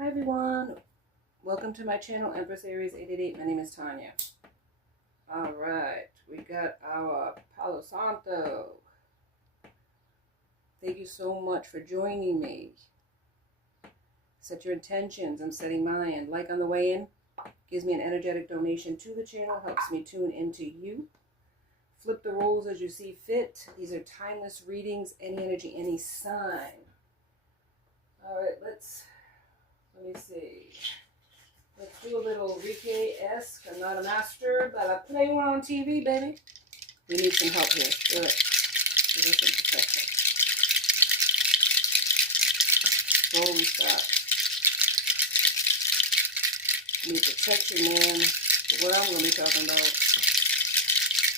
Hi everyone, welcome to my channel, Empress Aries 888. My name is Tanya. Alright, we got our Palo Santo. Thank you so much for joining me. Set your intentions, I'm setting mine. Like on the way in, gives me an energetic donation to the channel, helps me tune into you. Flip the roles as you see fit. These are timeless readings, any energy, any sign. Alright, let me see. Let's do a little Rike-esque. I'm not a master, but I play one on TV, baby. We need some help here. Do it. Give us some protection. Slowly start. Need protection, man. For what I'm going to be talking about.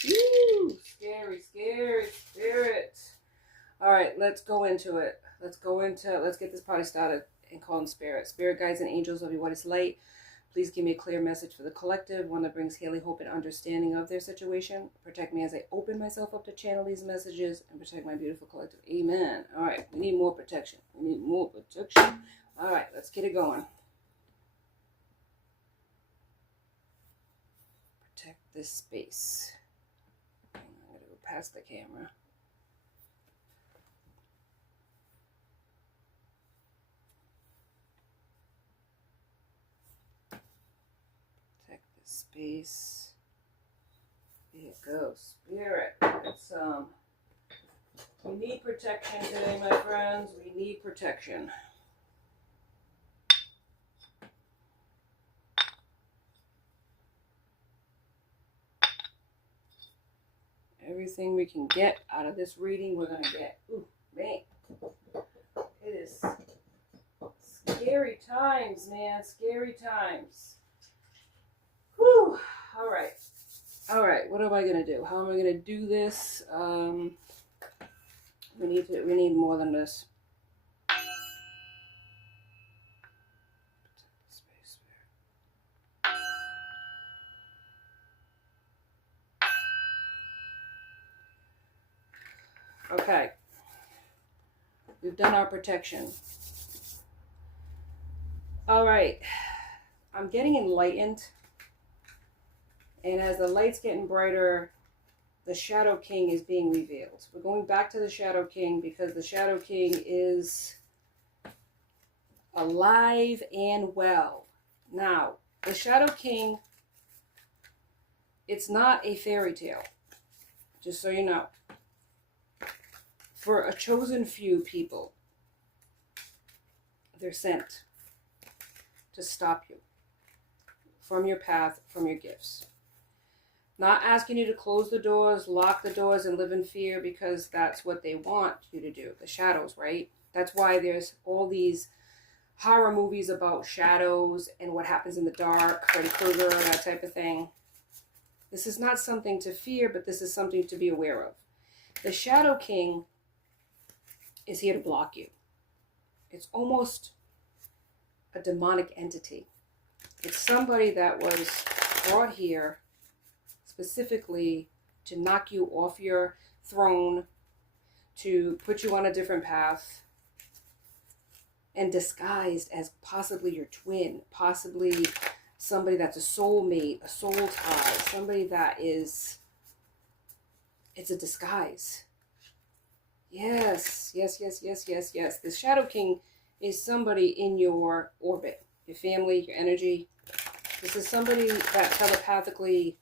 Woo! Scary, scary spirit. All right, let's go into it. Let's get this party started and call in spirit. Spirit guides and angels of your what is light. Please give me a clear message for the collective, one that brings healing, hope, and understanding of their situation. Protect me as I open myself up to channel these messages and protect my beautiful collective. Amen. All right, we need more protection. We need more protection. All right, let's get it going. Protect this space. I'm going to go past the camera. Space. There it goes. Spirit. It's we need protection today, my friends. We need protection. Everything we can get out of this reading, we're gonna get. Ooh, man. It is scary times, man. Scary times. Whew. All right. All right. What am I gonna do? How am I gonna do this? We need more than this. Okay. We've done our protection. All right. I'm getting enlightened. And as the light's getting brighter, the Shadow King is being revealed. We're going back to the Shadow King because the Shadow King is alive and well. Now, the Shadow King, it's not a fairy tale, just so you know. For a chosen few people, they're sent to stop you from your path, from your gifts. Not asking you to close the doors, lock the doors, and live in fear because that's what they want you to do. The shadows, right? That's why there's all these horror movies about shadows and what happens in the dark, Freddy Krueger, that type of thing. This is not something to fear, but this is something to be aware of. The Shadow King is here to block you. It's almost a demonic entity. It's somebody that was brought here specifically to knock you off your throne, to put you on a different path, and disguised as possibly your twin, possibly somebody that's a soulmate, a soul tie, somebody that is, it's a disguise. Yes, yes, yes, yes, yes, yes. The Shadow King is somebody in your orbit, your family, your energy. This is somebody that telepathically,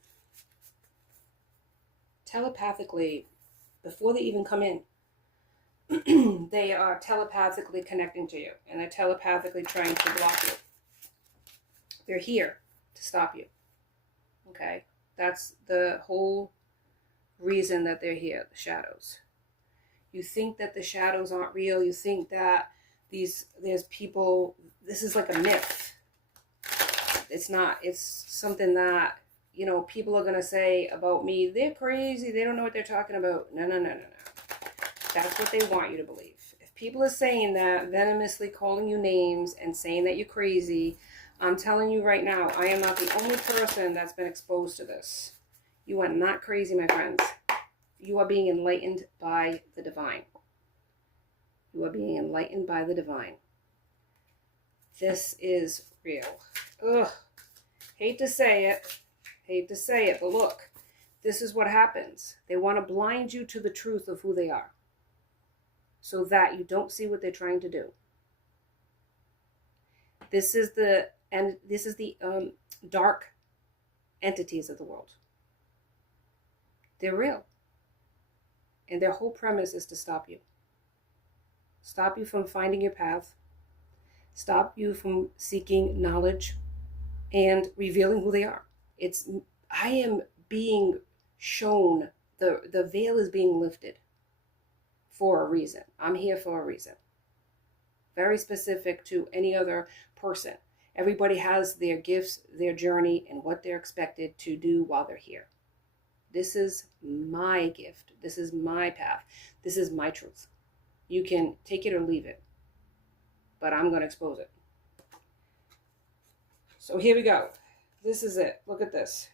before they even come in, they are telepathically connecting to you, and they're telepathically trying to block you. They're here to stop you. Okay? That's the whole reason that they're here, the shadows. You think that the shadows aren't real. You think that there's people, this is like a myth. It's not. It's something that, you know, people are going to say about me, they're crazy, they don't know what they're talking about. No, no, no, no, no. That's what they want you to believe. If people are saying that, venomously calling you names and saying that you're crazy, I'm telling you right now, I am not the only person that's been exposed to this. You are not crazy, my friends. You are being enlightened by the divine. You are being enlightened by the divine. This is real. Ugh. Hate to say it. Hate to say it, but look. This is what happens. They want to blind you to the truth of who they are, so that you don't see what they're trying to do. This is the dark entities of the world. They're real. And their whole premise is to stop you. Stop you from finding your path. Stop you from seeking knowledge and revealing who they are. I am being shown, the veil is being lifted for a reason. I'm here for a reason. Very specific to any other person. Everybody has their gifts, their journey, and what they're expected to do while they're here. This is my gift. This is my path. This is my truth. You can take it or leave it, but I'm going to expose it. So here we go. This is it. Look at this.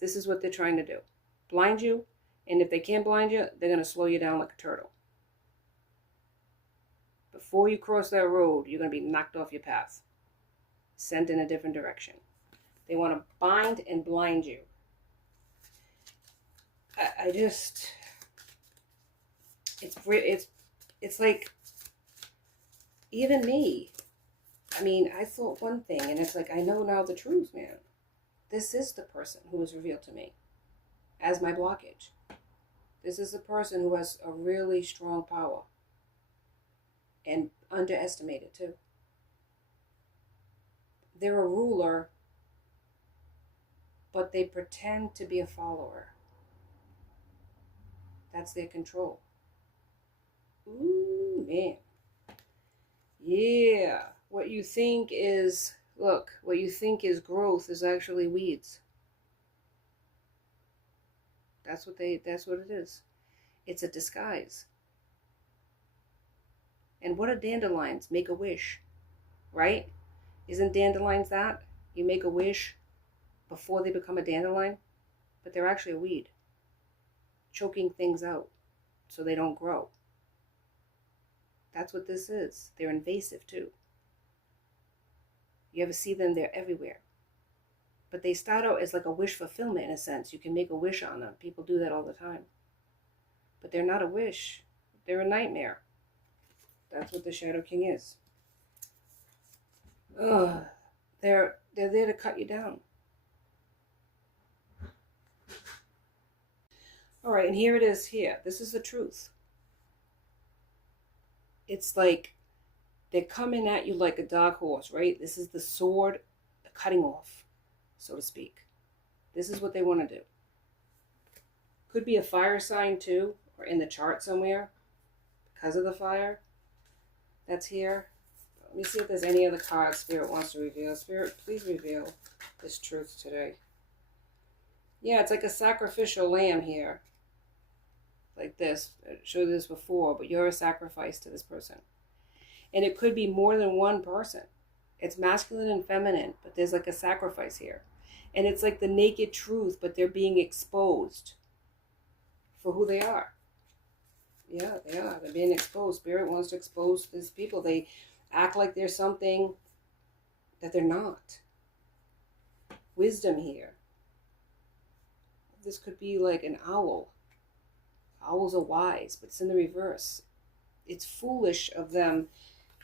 This is what they're trying to do. Blind you, and if they can't blind you, they're going to slow you down like a turtle. Before you cross that road, you're going to be knocked off your path, sent in a different direction. They want to bind and blind you. It's like, even me. I mean, I thought one thing, and it's like, I know now the truth, man. This is the person who was revealed to me as my blockage. This is the person who has a really strong power, and underestimated too. They're a ruler, but they pretend to be a follower. That's their control. Ooh, man. Yeah. What you think is, look, what you think is growth is actually weeds. That's what it is. It's a disguise. And what are dandelions? Make a wish, right? Isn't dandelions that? You make a wish before they become a dandelion, but they're actually a weed, choking things out so they don't grow. That's what this is. They're invasive too. You ever see them? They're everywhere. But they start out as like a wish fulfillment in a sense. You can make a wish on them. People do that all the time. But they're not a wish. They're a nightmare. That's what the Shadow King is. Ugh. They're there to cut you down. All right, and here it is here. This is the truth. It's like they're coming at you like a dark horse, right? This is the sword, the cutting off, so to speak. This is what they want to do. Could be a fire sign too, or in the chart somewhere, because of the fire that's here. Let me see if there's any other cards Spirit wants to reveal. Spirit, please reveal this truth today. Yeah, it's like a sacrificial lamb here. Like this. I showed this before, but you're a sacrifice to this person. And it could be more than one person. It's masculine and feminine, but there's like a sacrifice here. And it's like the naked truth, but they're being exposed for who they are. Yeah, they are. They're being exposed. Spirit wants to expose these people. They act like they're something that they're not. Wisdom here. This could be like an owl. Owls are wise, but it's in the reverse. It's foolish of them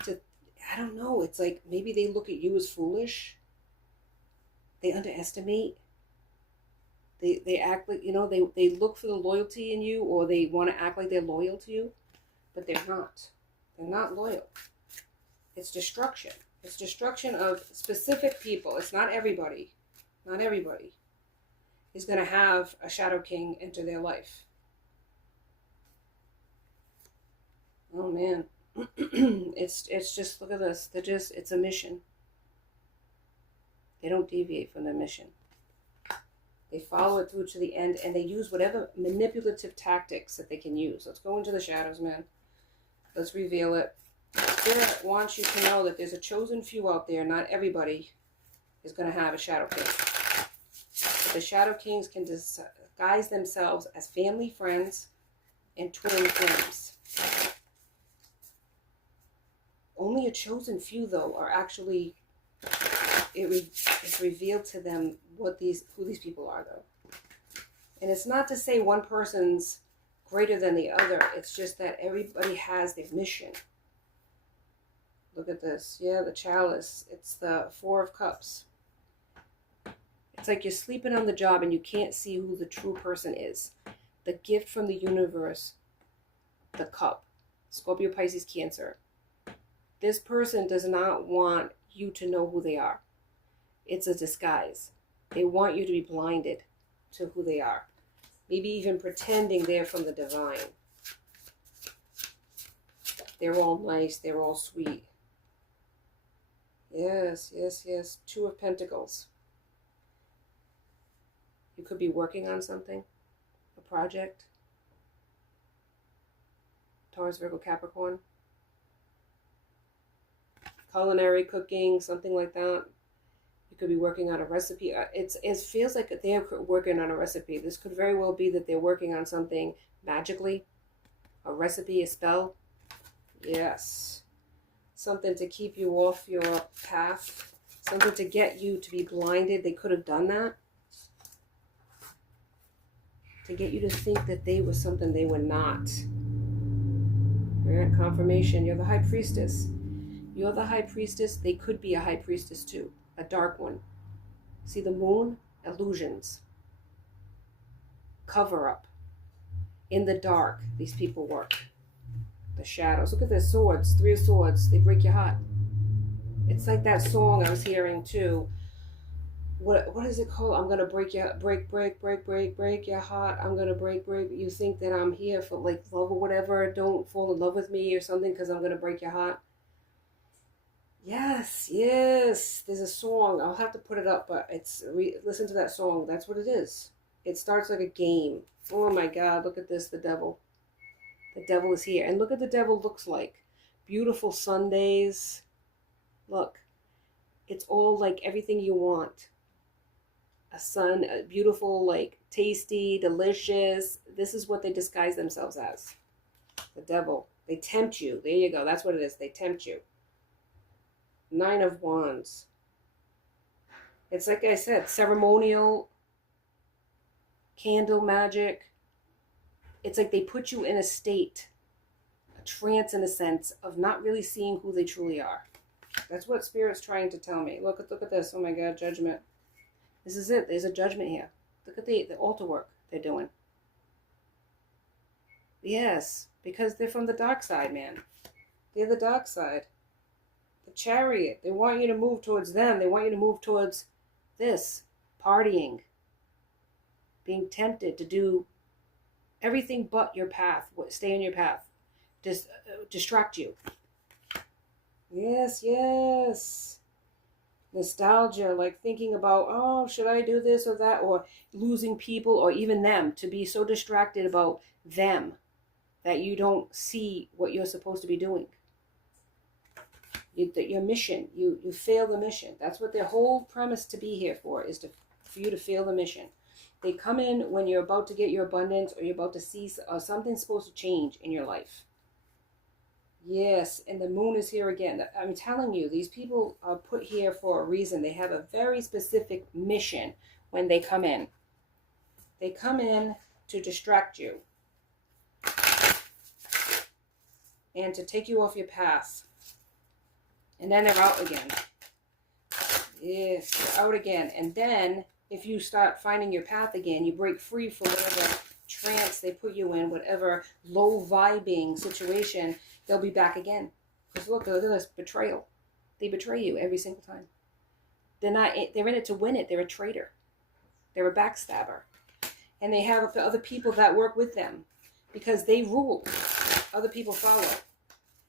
to, I don't know, it's like maybe they look at you as foolish. They underestimate. They act like, you know, they look for the loyalty in you, or they want to act like they're loyal to you, but they're not. They're not loyal. It's destruction. It's destruction of specific people. It's not everybody. Not everybody is going to have a Shadow King enter their life. Oh man. it's just, look at this. It's a mission. They don't deviate from their mission. They follow it through to the end, and they use whatever manipulative tactics that they can use. Let's go into the shadows, man. Let's reveal it. Spirit wants you to know that there's a chosen few out there. Not everybody is going to have a Shadow King. But the Shadow Kings can disguise themselves as family, friends, and twin flames. Only a chosen few, though, are actually, it's revealed to them who these people are, though. And it's not to say one person's greater than the other. It's just that everybody has their mission. Look at this. Yeah, the chalice. It's the Four of Cups. It's like you're sleeping on the job and you can't see who the true person is. The gift from the universe, the cup. Scorpio, Pisces, Cancer. This person does not want you to know who they are. It's a disguise. They want you to be blinded to who they are. Maybe even pretending they're from the divine. They're all nice. They're all sweet. Yes, yes, yes. Two of Pentacles. You could be working on something. A project. Taurus, Virgo, Capricorn. Culinary, cooking, something like that. You could be working on a recipe. It feels like they're working on a recipe. This could very well be that they're working on something magically. A recipe, a spell. Yes. Something to keep you off your path. Something to get you to be blinded. They could have done that. To get you to think that they were something they were not. Right? Confirmation. You're the High Priestess. You're the High Priestess. They could be a High Priestess too. A dark one. See the moon? Illusions. Cover up. In the dark, these people work. The shadows. Look at their swords. Three of Swords. They break your heart. It's like that song I was hearing too. What is it called? I'm gonna break your break your heart. I'm gonna break. You think that I'm here for like love or whatever. Don't fall in love with me or something because I'm gonna break your heart. Yes, yes. There's a song. I'll have to put it up, but listen to that song. That's what it is. It starts like a game. Oh my God! Look at this. The devil. The devil is here, and look at the devil looks like. Beautiful Sundays. Look, it's all like everything you want. A beautiful, like tasty, delicious. This is what they disguise themselves as. The devil. They tempt you. There you go. That's what it is. They tempt you. Nine of Wands. It's like I said, ceremonial, candle magic. It's like they put you in a state, a trance in a sense, of not really seeing who they truly are. That's what Spirit's trying to tell me. Look at this. Oh my God, judgment. This is it. There's a judgment here. Look at the altar work they're doing. Yes, because they're from the dark side, man. They're the dark side. The Chariot. They want you to move towards them. They want you to move towards this. Partying. Being tempted to do everything but your path. Stay in your path. Just distract you. Yes, yes. Nostalgia, like thinking about, oh, should I do this or that, or losing people, or even them, to be so distracted about them that you don't see what you're supposed to be doing. Your mission, you fail the mission. That's what their whole premise to be here for, is for you to fail the mission. They come in when you're about to get your abundance, or you're about to see something's supposed to change in your life. Yes, and the moon is here again. I'm telling you, these people are put here for a reason. They have a very specific mission when they come in. They come in to distract you and to take you off your path. And then they're out again. Yes, they're out again. And then if you start finding your path again, you break free from whatever trance they put you in, whatever low vibing situation, they'll be back again. Because look at this betrayal. They betray you every single time. They're in it to win it. They're a traitor. They're a backstabber. And they have other people that work with them because they rule. Other people follow.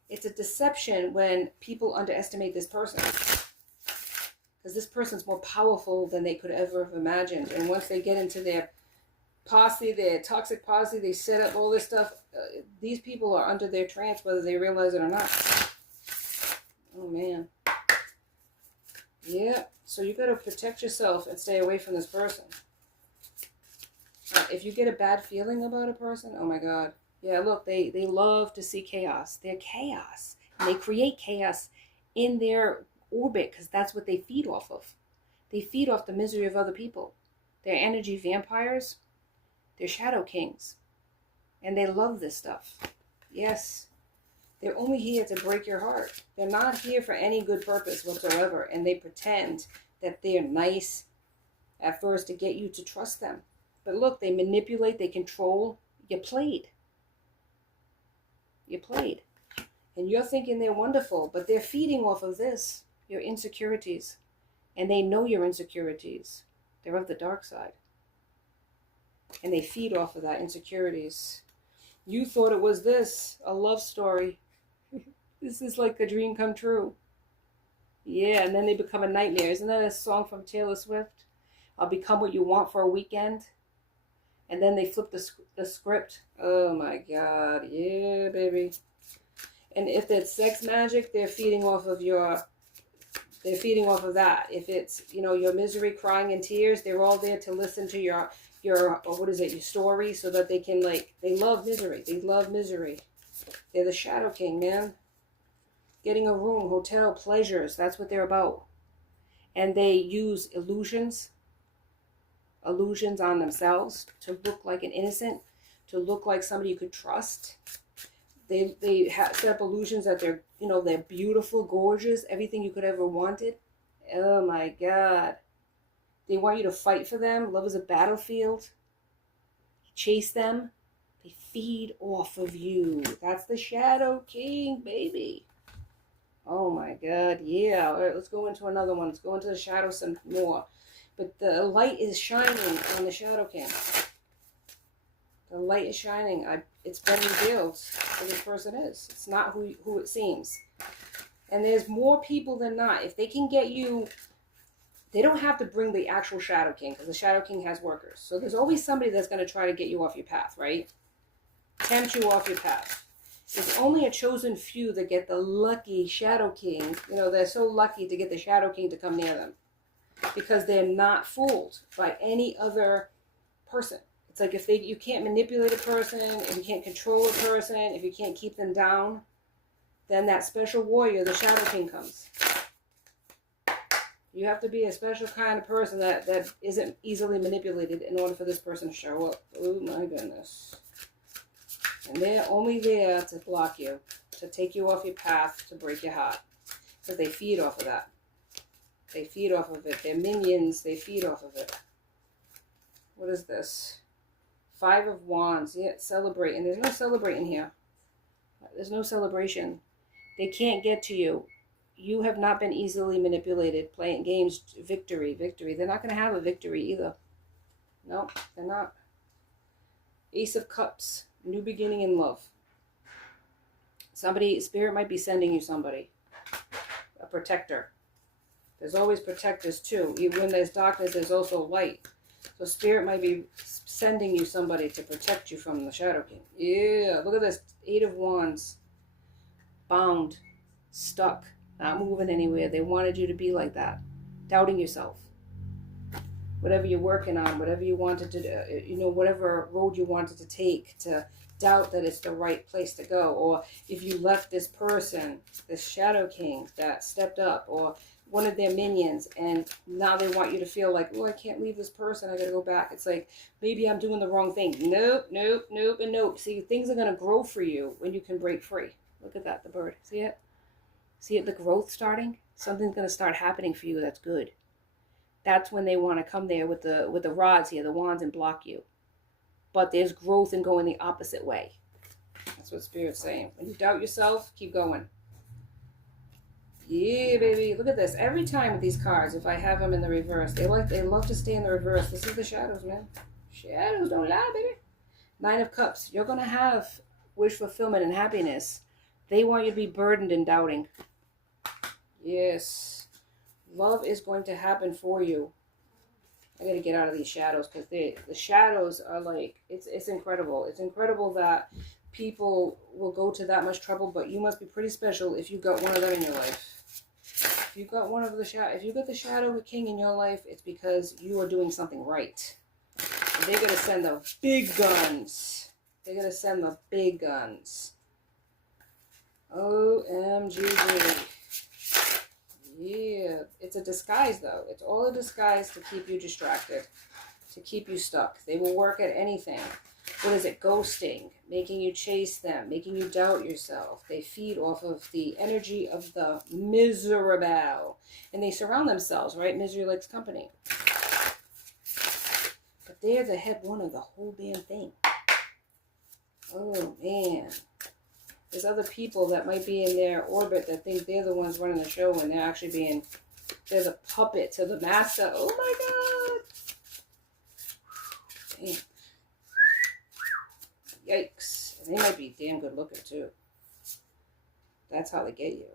It's a deception when people underestimate this person. Because this person's more powerful than they could ever have imagined. And once they get into their posse, their toxic posse, they set up all this stuff. These people are under their trance whether they realize it or not. Oh man. Yeah, so you got to protect yourself and stay away from this person. If you get a bad feeling about a person, oh my God. Yeah, look, they love to see chaos. They're chaos. And they create chaos in their orbit because that's what they feed off of. They feed off the misery of other people. They're energy vampires. They're shadow kings. And they love this stuff. Yes. They're only here to break your heart. They're not here for any good purpose whatsoever. And they pretend that they're nice at first to get you to trust them. But look, they manipulate, they control. You played. You played. And you're thinking they're wonderful, but they're feeding off of this, your insecurities. And they know your insecurities. They're of the dark side. And they feed off of that insecurities. You thought it was this, a love story. This is like a dream come true. Yeah, and then they become a nightmare. Isn't that a song from Taylor Swift? I'll become what you want for a weekend. And then they flip the script. Oh my God. Yeah, baby. And if it's sex magic, they're feeding off of that. If it's, your misery, crying and tears, they're all there to listen to your story so that they can, they love misery. They love misery. They're the Shadow King, man. Getting a room, hotel, pleasures, that's what they're about. And they use illusions on themselves to look like an innocent, to look like somebody you could trust. They set up illusions that they're beautiful, gorgeous, everything you could ever wanted. Oh my God. They want you to fight for them. Love is a battlefield. Chase them. They feed off of you. That's the Shadow King, baby. Oh my God, yeah. All right, let's go into another one. Let's go into the shadow some more. But the light is shining on the Shadow King. The light is shining. It's been revealed who this person is. It's not who it seems. And there's more people than not. If they can get you, they don't have to bring the actual Shadow King because the Shadow King has workers. So there's always somebody that's going to try to get you off your path, right? Tempt you off your path. It's only a chosen few that get the lucky Shadow King. They're so lucky to get the Shadow King to come near them. Because they're not fooled by any other person. It's like if you can't manipulate a person, if you can't control a person, if you can't keep them down, then that special warrior, the Shadow King, comes. You have to be a special kind of person that isn't easily manipulated in order for this person to show up. Oh my goodness. And they're only there to block you, to take you off your path, to break your heart. Because they feed off of that. They feed off of it. Their minions, they feed off of it. What is this? 5 of Wands. Yeah, celebrating. There's no celebrating here. There's no celebration. They can't get to you. You have not been easily manipulated. Playing games, victory. They're not going to have a victory either. No, they're not. Ace of Cups. New beginning in love. Spirit might be sending you somebody. A protector. There's always protectors too. Even when there's darkness, there's also light. So Spirit might be sending you somebody to protect you from the Shadow King. Yeah, look at this. 8 of Wands. Bound. Stuck. Not moving anywhere. They wanted you to be like that. Doubting yourself. Whatever you're working on, whatever you wanted to do, whatever road you wanted to take, to doubt that it's the right place to go. Or if you left this person, this Shadow King that stepped up, or one of their minions, and now they want you to feel like, oh, I can't leave this person, I gotta go back. It's like, maybe I'm doing the wrong thing. Nope, and nope. See, things are gonna grow for you when you can break free. Look at that, the bird. See it? See it, the growth starting? Something's gonna start happening for you that's good. That's when they want to come there with the rods here, the wands, and block you. But there's growth in going the opposite way. That's what Spirit's saying. When you doubt yourself, keep going. Yeah, baby. Look at this. Every time with these cards, if I have them in the reverse, they love to stay in the reverse. This is the shadows, man. Shadows don't lie, baby. 9 of Cups. You're going to have wish fulfillment and happiness. They want you to be burdened and doubting. Yes. Love is going to happen for you. I got to get out of these shadows because the shadows are like, it's incredible. It's incredible that people will go to that much trouble, but you must be pretty special if you got one of them in your life. If you got one of the if you got the Shadow King in your life, it's because you are doing something right. And they're going to send the big guns. They're going to send the big guns. OMG. Yeah. It's a disguise, though. It's all a disguise to keep you distracted, to keep you stuck. They will work at anything. What is it? Ghosting, making you chase them, making you doubt yourself. They feed off of the energy of the miserable. And they surround themselves, right? Misery likes company. But they're the head one of the whole damn thing. Oh, man. There's other people that might be in their orbit that think they're the ones running the show when they're actually they're the puppet to the master. Oh, my God. Damn. Yikes. And they might be damn good looking, too. That's how they get you.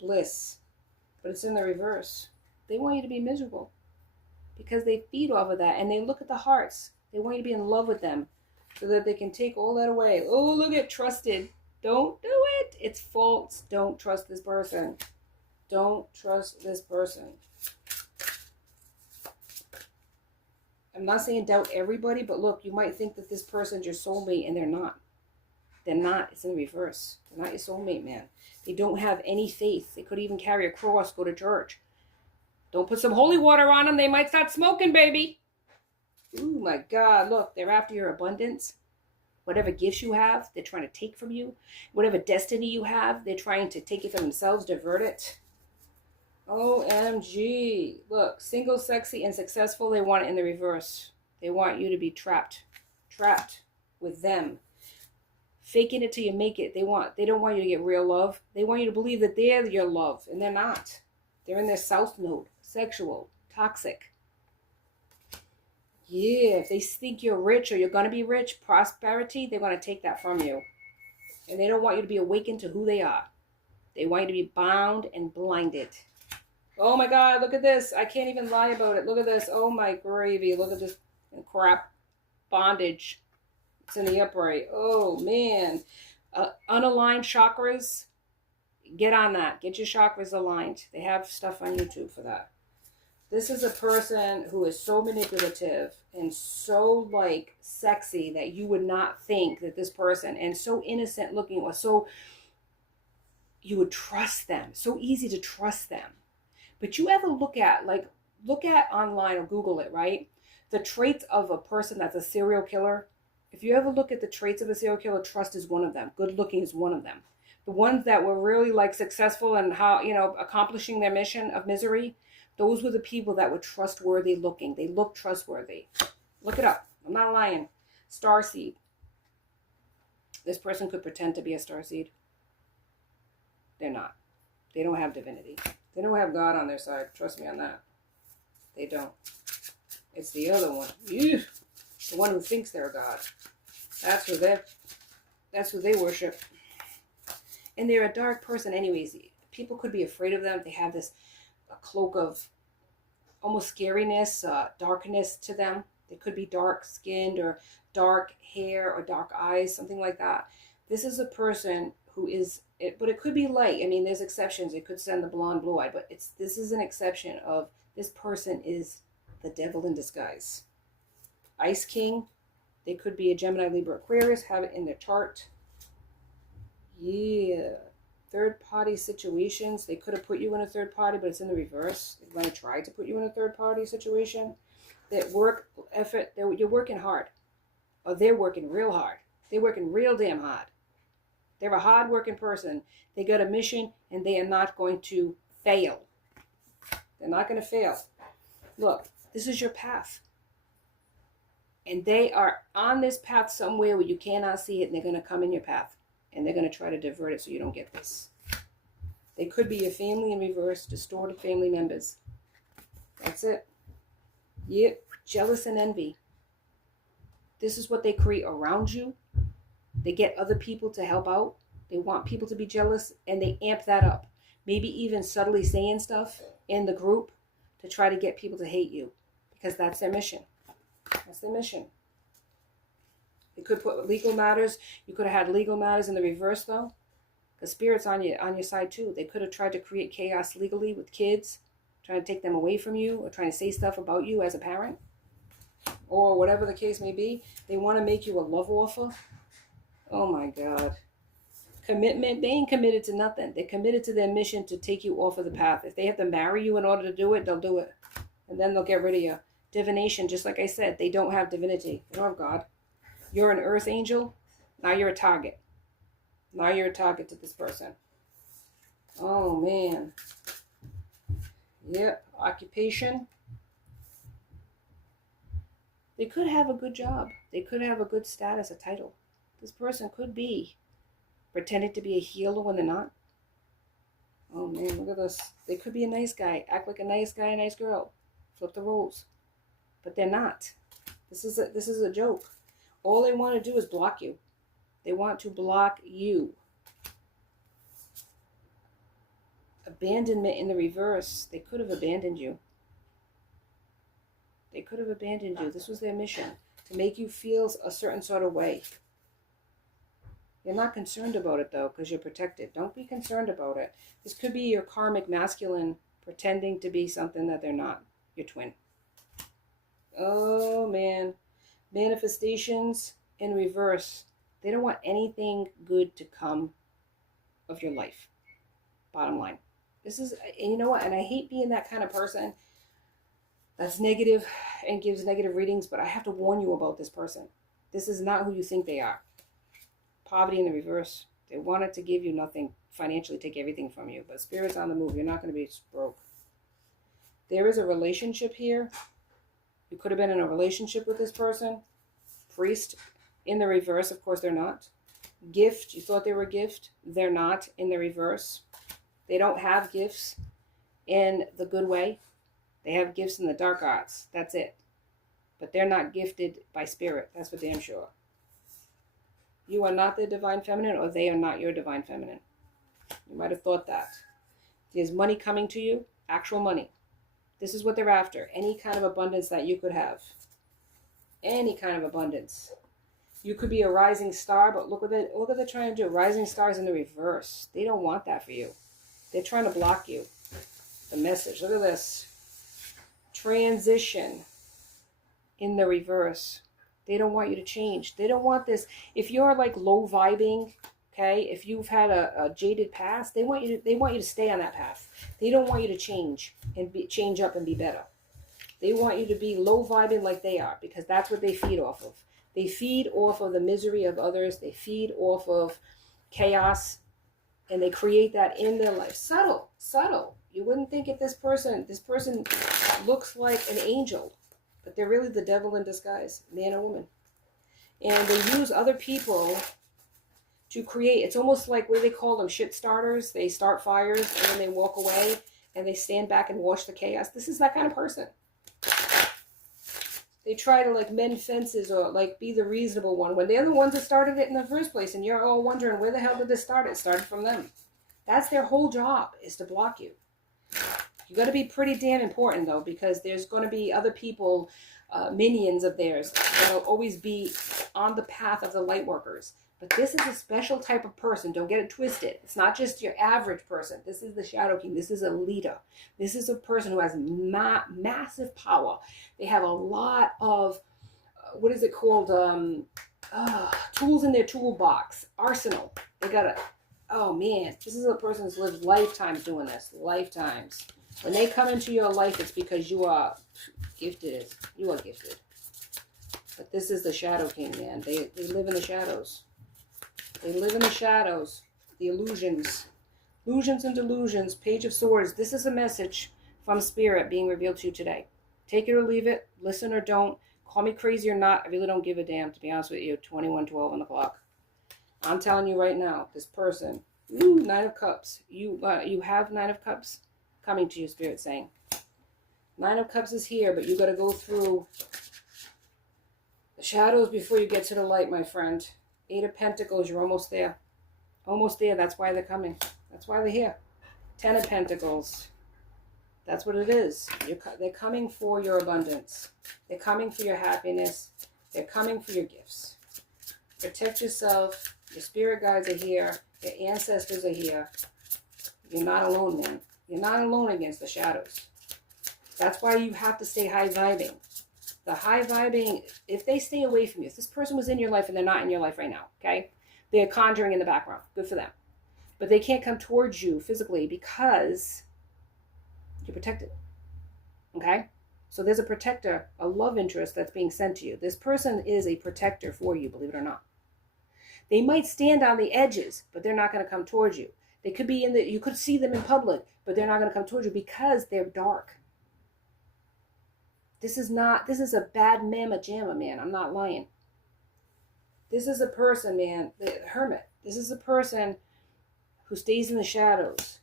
Bliss. But it's in the reverse. They want you to be miserable. Because they feed off of that. And they look at the hearts. They want you to be in love with them. So that they can take all that away. Oh, look at trusted. Don't do it. It's false. Don't trust this person. Don't trust this person. I'm not saying doubt everybody, but look, you might think that this person's your soulmate and they're not. They're not. It's in reverse. They're not your soulmate, man. They don't have any faith. They could even carry a cross, go to church. Don't put some holy water on them. They might start smoking, baby. Ooh, my God. Look, they're after your abundance. Whatever gifts you have, they're trying to take from you. Whatever destiny you have, they're trying to take it for themselves, divert it. OMG. Look, single, sexy, and successful, they want it in the reverse. They want you to be trapped. Trapped with them. Faking it till you make it. They don't want you to get real love. They want you to believe that they're your love, and they're not. They're in their south node. Sexual. Toxic. Yeah, if they think you're rich or you're going to be rich, prosperity, they want to take that from you. And they don't want you to be awakened to who they are. They want you to be bound and blinded. Oh my God, look at this. I can't even lie about it. Look at this. Oh my gravy. Look at this crap. Bondage. It's in the upright. Oh man. Unaligned chakras. Get on that. Get your chakras aligned. They have stuff on YouTube for that. This is a person who is so manipulative and so like sexy that you would not think that this person, and so innocent looking, or so you would trust them. So easy to trust them. But you ever look at online or Google it, right? The traits of a person that's a serial killer. If you ever look at the traits of a serial killer, trust is one of them. Good looking is one of them. The ones that were really like successful and how, accomplishing their mission of misery, those were the people that were trustworthy looking. They look trustworthy. Look it up. I'm not lying. Starseed. This person could pretend to be a starseed. They're not. They don't have divinity. They don't have God on their side. Trust me on that. They don't. It's the other one. Ew. The one who thinks they're God. That's who they worship. And they're a dark person anyways. People could be afraid of them. They have this cloak of almost scariness, darkness to them. They could be dark skinned or dark hair or dark eyes, something like that. This is a person who is, but it could be light. I mean, there's exceptions. It could send the blonde, blue-eyed, but this is an exception of this person is the devil in disguise. Ice King. They could be a Gemini, Libra, Aquarius. Have it in their chart. Yeah. Third-party situations. They could have put you in a third party, but it's in the reverse. They might have tried to put you in a third-party situation. That work effort. You're working hard. Or they're working real hard. They're working real damn hard. They're a hard-working person. They got a mission, and they are not going to fail. They're not going to fail. Look, this is your path. And they are on this path somewhere where you cannot see it, and they're going to come in your path. And they're going to try to divert it so you don't get this. They could be your family in reverse, distorted family members. That's it. Yep, jealous and envy. This is what they create around you. They get other people to help out. They want people to be jealous, and they amp that up. Maybe even subtly saying stuff in the group to try to get people to hate you, because that's their mission. That's their mission. They could put legal matters. You could have had legal matters in the reverse, though. The spirit's on your side, too. They could have tried to create chaos legally with kids, trying to take them away from you, or trying to say stuff about you as a parent, or whatever the case may be. They want to make you a love offer. Oh, my God. Commitment, they ain't committed to nothing. They're committed to their mission to take you off of the path. If they have to marry you in order to do it, they'll do it. And then they'll get rid of you. Divination, just like I said, they don't have divinity. They don't have God. You're an earth angel. Now you're a target. Now you're a target to this person. Oh, man. Yep. Occupation. They could have a good job. They could have a good status, a title. This person could be pretending to be a healer when they're not. Oh, man, look at this. They could be a nice guy. Act like a nice guy, a nice girl. Flip the roles. But they're not. This is a joke. All they want to do is block you. They want to block you. Abandonment in the reverse. They could have abandoned you. They could have abandoned you. This was their mission, to make you feel a certain sort of way. You're not concerned about it, though, because you're protected. Don't be concerned about it. This could be your karmic masculine pretending to be something that they're not. Your twin. Oh, man. Manifestations in reverse. They don't want anything good to come of your life. Bottom line. This is, and you know what? And I hate being that kind of person that's negative and gives negative readings, but I have to warn you about this person. This is not who you think they are. Poverty in the reverse. They wanted to give you nothing, financially take everything from you, but Spirit's on the move. You're not going to be broke. There is a relationship here. You could have been in a relationship with this person. Priest in the reverse. Of course, they're not. Gift. You thought they were a gift. They're not in the reverse. They don't have gifts in the good way. They have gifts in the dark arts. That's it. But they're not gifted by Spirit. That's for damn sure. You are not the divine feminine, or they are not your divine feminine. You might have thought that. There's money coming to you. Actual money. This is what they're after. Any kind of abundance that you could have. Any kind of abundance. You could be a rising star, but look what they're trying to do. Rising stars in the reverse. They don't want that for you. They're trying to block you. The message. Look at this. Transition in the reverse. They don't want you to change. They don't want this. If you're like low vibing, okay, if you've had a jaded past, they want you to stay on that path. They don't want you to change and change up and be better. They want you to be low vibing like they are, because that's what they feed off of. They feed off of the misery of others. They feed off of chaos, and they create that in their life. Subtle. You wouldn't think if this person looks like an angel, but they're really the devil in disguise, man or woman. And they use other people to create. It's almost like, what do they call them? Shit starters. They start fires and then they walk away and they stand back and watch the chaos. This is that kind of person. They try to like mend fences or like be the reasonable one when they're the ones that started it in the first place, and you're all wondering, where the hell did this start? It started from them. That's their whole job, is to block you. You got to be pretty damn important, though, because there's going to be other people, minions of theirs, that will always be on the path of the light workers. But this is a special type of person. Don't get it twisted. It's not just your average person. This is the Shadow King. This is a leader. This is a person who has massive power. They have a lot of, what is it called? Tools in their toolbox. Arsenal. They got a, oh man, this is a person who's lived lifetimes doing this. Lifetimes. When they come into your life, it's because you are gifted. You are gifted. But this is the Shadow King, man. They live in the shadows. They live in the shadows. The illusions. Illusions and delusions. Page of Swords. This is a message from Spirit being revealed to you today. Take it or leave it. Listen or don't. Call me crazy or not. I really don't give a damn, to be honest with you. 21:12 on the clock. I'm telling you right now, this person. Ooh, Nine of Cups. You have Nine of Cups coming to you, Spirit saying. Nine of Cups is here, but you got to go through the shadows before you get to the light, my friend. Eight of Pentacles, you're almost there. Almost there, that's why they're coming. That's why they're here. Ten of Pentacles. That's what it is. They're coming for your abundance. They're coming for your happiness. They're coming for your gifts. Protect yourself. Your spirit guides are here. Your ancestors are here. You're not alone, man. You're not alone against the shadows. That's why you have to stay high vibing. The high vibing, if they stay away from you, if this person was in your life and they're not in your life right now, okay? They're conjuring in the background. Good for them. But they can't come towards you physically because you're protected. Okay? So there's a protector, a love interest that's being sent to you. This person is a protector for you, believe it or not. They might stand on the edges, but they're not going to come towards you. They could be you could see them in public, but they're not going to come towards you because they're dark. This is a bad mamma jamma, man. I'm not lying. This is a person, man, the hermit. This is a person who stays in the shadows.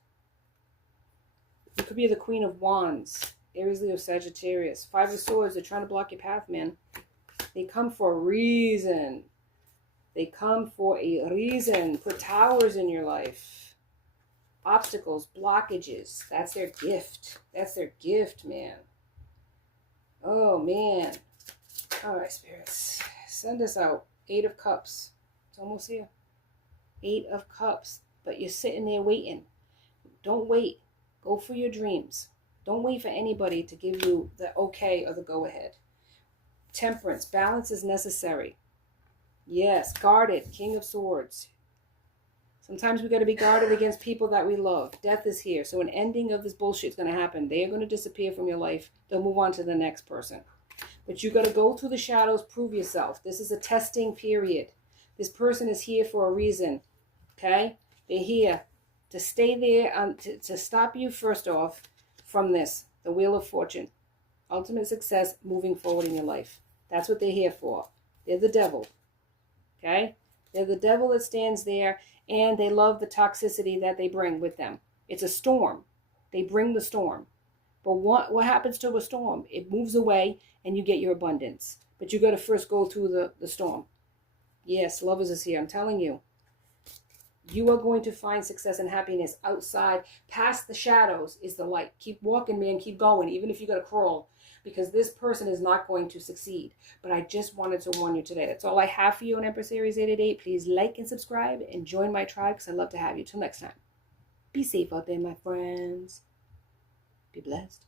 You could be the Queen of Wands, Aries, Leo, Sagittarius. Five of Swords, they're trying to block your path, man. They come for a reason. They come for a reason. Put towers in your life. Obstacles, blockages. That's their gift. That's their gift, man. Oh, man. All right, spirits. Send us out. 8 of Cups. It's almost here. 8 of Cups. But you're sitting there waiting. Don't wait. Go for your dreams. Don't wait for anybody to give you the okay or the go-ahead. Temperance. Balance is necessary. Yes. Guarded. King of Swords. Sometimes we got to be guarded against people that we love. Death is here. So an ending of this bullshit is going to happen. They are going to disappear from your life. They'll move on to the next person. But you got to go through the shadows, prove yourself. This is a testing period. This person is here for a reason. Okay? They're here to stay there, to stop you, first off, from this. The Wheel of Fortune. Ultimate success moving forward in your life. That's what they're here for. They're the devil. Okay? They're the devil that stands there, and they love the toxicity that they bring with them. It's a storm. They bring the storm. But what happens to a storm? It moves away, and you get your abundance. But you got to first go through the storm. Yes, lovers is here. I'm telling you. You are going to find success and happiness outside. Past the shadows is the light. Keep walking, man. Keep going, even if you got to crawl. Because this person is not going to succeed. But I just wanted to warn you today. That's all I have for you on Empress Aries 888. Please like and subscribe and join my tribe because I'd love to have you. Till next time. Be safe out there, my friends. Be blessed.